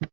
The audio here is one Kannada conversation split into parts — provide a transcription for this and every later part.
6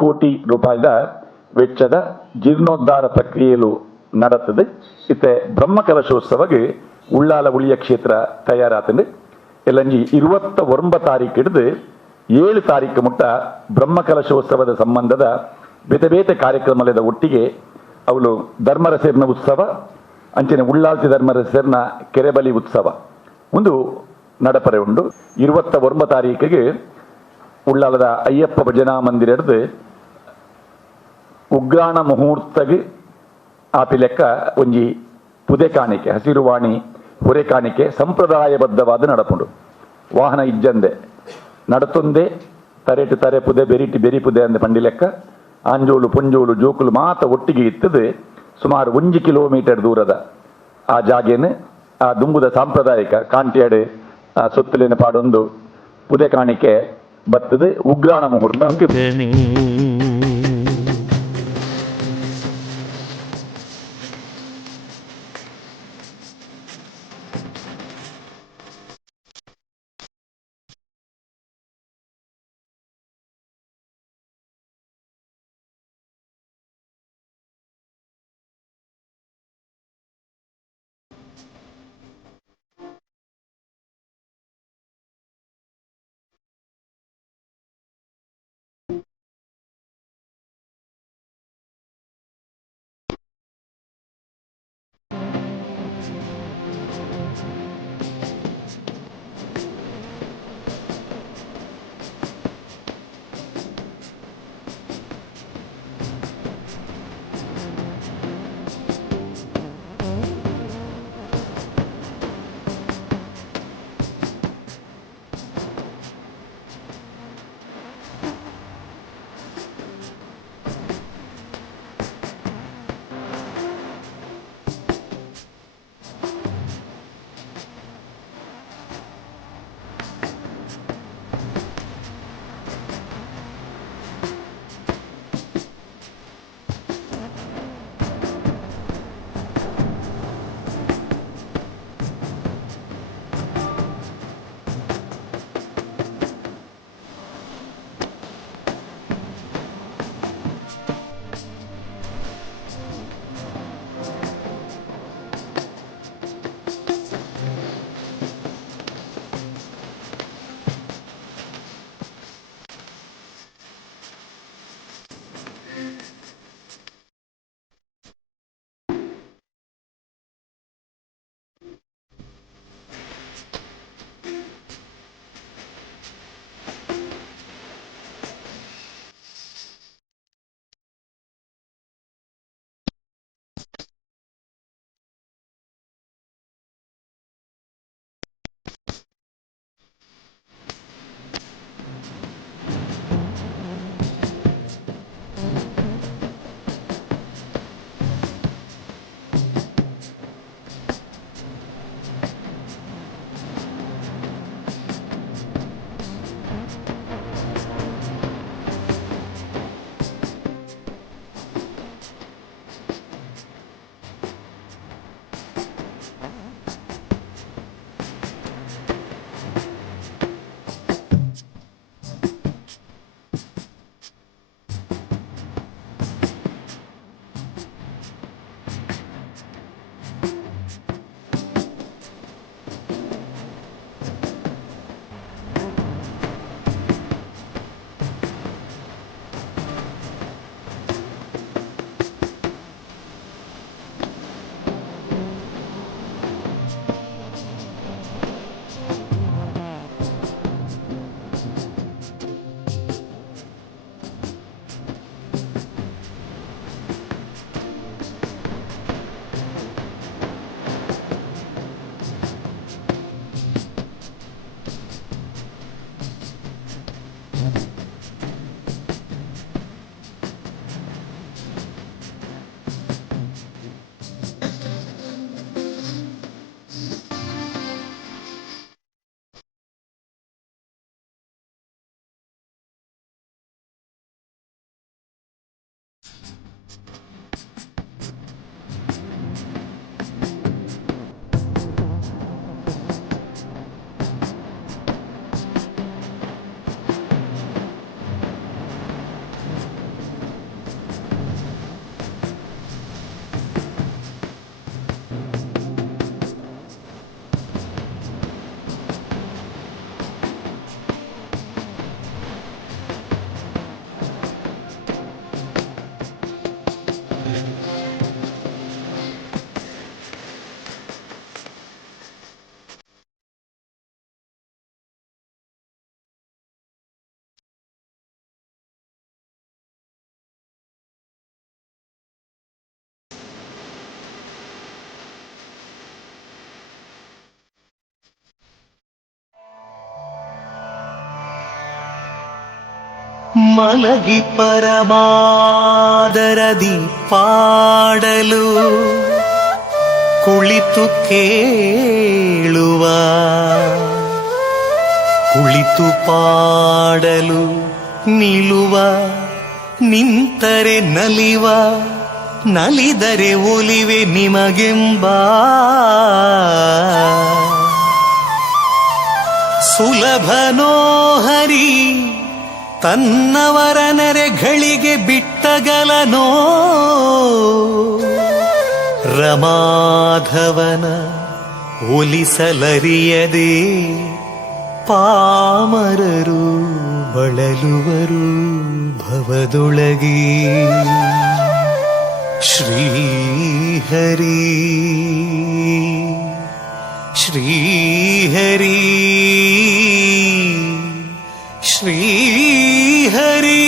ಕೋಟಿ ರೂಪಾಯಿದ ವೆಚ್ಚದ ಜೀರ್ಣೋದ್ಧಾರ ಪ್ರಕ್ರಿಯೆಲು ನಡೆತದೆ. ಇತ್ತೆ ಬ್ರಹ್ಮಕಲಶೋತ್ಸವಗೆ ಉಳ್ಳಾಲ ಉಳಿಯ ಕ್ಷೇತ್ರ ತಯಾರಾತಂದು ಎಲ್ಲಂಜಿ 29 ತಾರೀಕು ಹಿಡಿದು 7 ತಾರೀಕು ಮುಟ್ಟ ಬ್ರಹ್ಮಕಲಶೋತ್ಸವದ ಸಂಬಂಧದ ಬೇತೆ ಬೇತೆ ಕಾರ್ಯಕ್ರಮದ ಒಟ್ಟಿಗೆ ಅವಳು ಧರ್ಮರಸೇರ್ನ ಉತ್ಸವ ಅಂಚನೆ ಉಳ್ಳಾಲ್ತಿ ಧರ್ಮರಸೇರ್ನ ಕೆರೆಬಲಿ ಉತ್ಸವ ಒಂದು ನಡಪರೆ ಉಂಡು. 29 ತಾರೀಕಿಗೆ ಉಳ್ಳಾಲದ ಅಯ್ಯಪ್ಪ ಭಜನಾ ಮಂದಿರ ಹಿಡಿದು ಉಗ್ರಾಣ ಮುಹೂರ್ತಗೆ ಆಪಿ ಲೆಕ್ಕ ಒಂಜಿ ಪುದೆ ಕಾಣಿಕೆ ಹಸಿರುವಾಣಿ ಹೊರೆ ಕಾಣಿಕೆ ಸಂಪ್ರದಾಯಬದ್ಧವಾದ ನಡಪುಂಡು. ವಾಹನ ಇಜ್ಜಂದೆ ನಡತೊಂದೆ ತರೆಟು ತರೆ ಪುದೆ ಬೆರಿಟಿ ಬೆರಿ ಪುದೆ ಅಂದ ಪಂಡಿ ಲೆಕ್ಕ ಆಂಜೋಲು ಪುಂಜೋಲು ಜೋಕುಲು ಮಾತ ಒಟ್ಟಿಗೆ ಇತ್ತದು ಸುಮಾರು 1 ಕಿಲೋಮೀಟರ್ ದೂರದ ಆ ಜಾಗೇನು ಆ ದುಂಬುದ ಸಾಂಪ್ರದಾಯಿಕ ಕಾಂಟಿಯಾಡು ಸುತ್ತಲಿನ ಪಾಡೊಂದು ಪುದೆ ಕಾಣಿಕೆ ಬರ್ತದೆ. ಉಗ್ರಾಣ ಮುಹೂರ್ತ ಮಲಗಿ ಪರಮಾದರದಿ ಪಾಡಲು ಕುಳಿತು ಕೇಳುವ, ಕುಳಿತು ಪಾಡಲು ನಿಲ್ಲುವ, ನಿಂತರೆ ನಲಿವ, ನಲಿದರೆ ಒಲಿವೆ ನಿಮಗೆಂಬ ಸುಲಭನೋ ಹರಿ ತನ್ನವರ ನೆರೆಗಳಿಗೆ ಬಿಟ್ಟಗಲನೋ ರಮಾಧವನ ಒಲಿಸಲರಿಯದೆ ಪಾಮರರು ಬಳಲುವರು ಭವದೊಳಗೆ. ಶ್ರೀಹರಿ ಶ್ರೀಹರಿ ಶ್ರೀಹರಿ.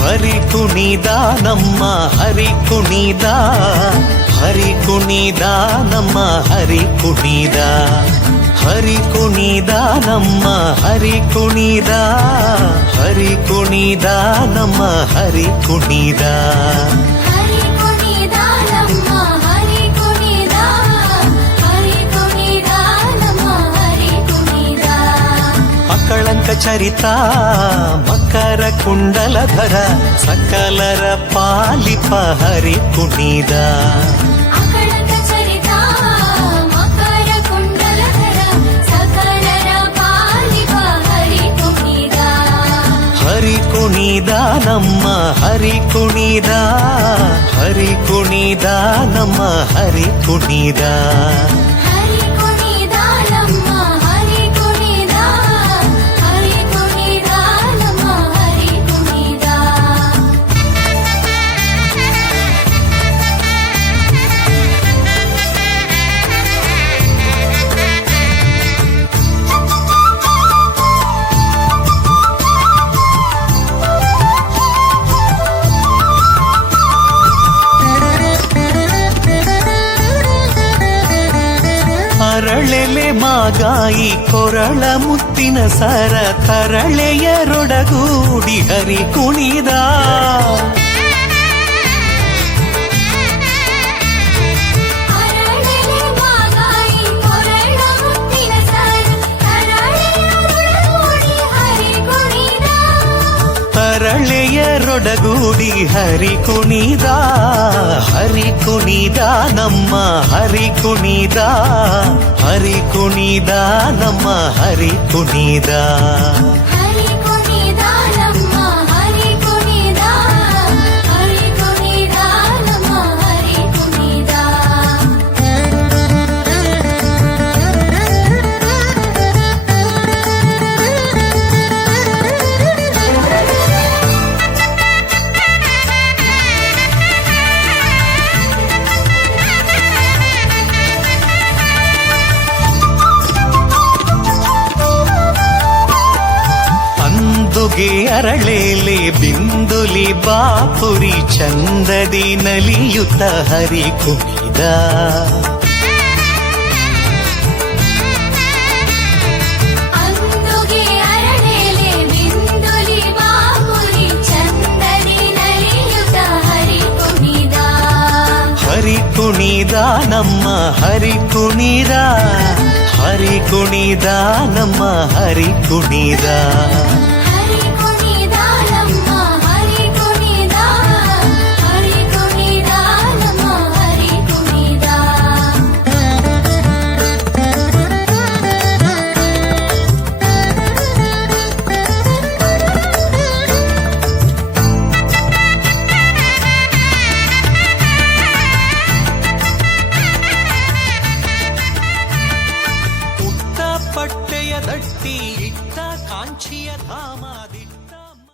ಹರಿ ಕುಣಿದ ನಮ್ಮ ಹರಿ ಕುಣಿದ, ಹರಿ ಕುಣಿದ ನಮ್ಮ ಹರಿ ಕುಣಿದ, ಹರಿ ಕುಣಿದ ನಮ್ಮ ಹರಿ ಕುಣಿದ, ಹರಿ ಕುಣಿದ ನಮ್ಮ ಹರಿ ಕುಣಿದ. ಅಕಳಂಕ ಚರಿತ ಮಕರ ಕುಂಡಲಧರ ಸಕಲರ ಪಾಲಿಪ ಹರಿ ಕುಣಿದ. ಅಕಳಂಕ ಚರಿತ ಮಕರ ಕುಂಡಲಧರ ಸಕಲರ ಪಾಲಿಪ ಹರಿ ಕುಣಿದ. ಹರಿ ಕುಣಿದ ನಮ್ಮ ಹರಿ ಕುಣಿದ, ಹರಿ ಕುಣಿದ ನಮ್ಮ ಹರಿ ಕುಣಿದ. ಅರಳೆಲೆ ಮಾಗಾಯಿ ಕೊರಳ ಮುತ್ತಿನ ಸರ ತರಳೆಯರೊಡಗೂಡಿ ಹರಿ ಕುಣಿದ. ತರಳೆಯರೊಡಗೂಡಿ ಹರಿ ಕುಣಿದ, ಹರಿ ಕುಣಿದ ನಮ್ಮ ಹರಿ ಕುಣಿದ, ಹರಿ ಕುಣಿದ ನಮ್ಮ ಹರಿ ಕುಣಿದ. ಅಂದುಗೆ ಅರಳೇಲೆ ಬಿಂದುಲಿ ಬಾಪುರಿ ಚಂದದಿ ನಲಿಯುತ್ತ ಹರಿ ಕುಣಿದ. ಅಂದುಗೆ ಅರಳೇಲೆ ಬಿಂದುಲಿ ಬಾಪುರಿ ಚಂದದಿ ನಲಿಯುತ್ತ ಹರಿ ಕುಣಿದ. ಹರಿ ಕುಣಿದ ನಮ್ಮ ಹರಿ ಕುಣಿದ, ಹರಿ ಕುಣಿದ ನಮ್ಮ ಹರಿ ಕುಣಿದ.